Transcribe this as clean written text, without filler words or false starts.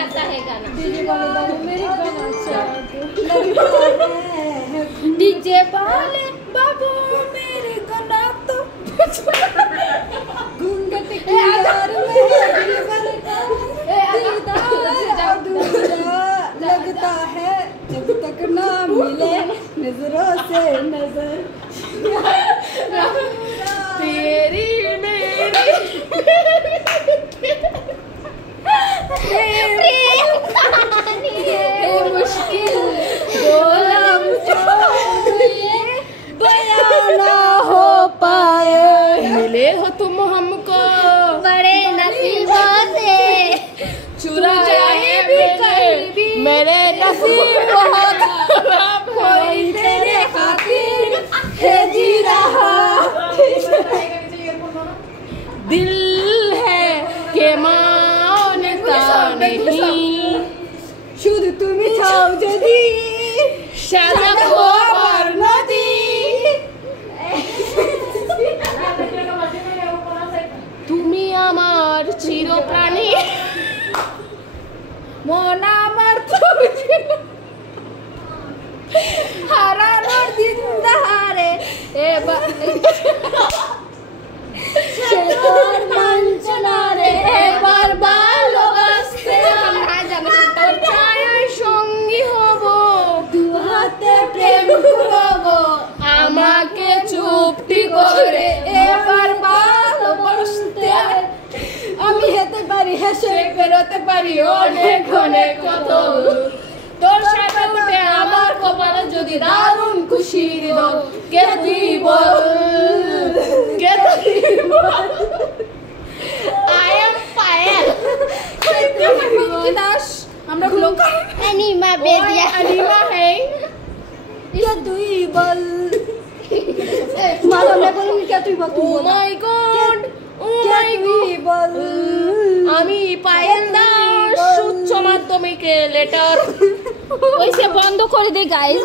आता है गाना। डीजे वाले बाबू मेरे गाना तो घूंघट की यार में लगता है जब तक ना मिले नजरों से नजर तेरी मेरी मुश्किल बोला बयां ना हो पाए। मिले हो तुम हमको बड़े नसीबों से चुराया है भी मेरे नसीब बहुत खराब कोई तेरे खातिर है जी रहा। दिल है के मानता नहीं शुद्ध তুমি চাও যদি সাজা খবর নদী তুমি আমার চিরপ্রাণী মন আমার তুমি হারানোর দিন দাহারে এবার শেখর মঞ্চনারে এবার ভালোবাসতে তোর ছায়ায় সঙ্গী হব দু হাতে প্রেম করবো আমাকে চুপটি করে এবার ভালোবাসতে আমি হেতে পারি হেসে বেরোতে পারি অনেক অনেক কত তোর সাথে উঠে আমার কপালে যদি দারুণ খুশি বল কে তুই বল কে তুই বল I am Payal কি দাস আমরা লোক Anima baby Anima है क्या তুই বল মারো না বলুন क्या তুই বল Oh my god বল আমি পায়েল দাস উচ্চ মাধ্যমিকে লেটার ওইসে বন্ধ করে দে গাইস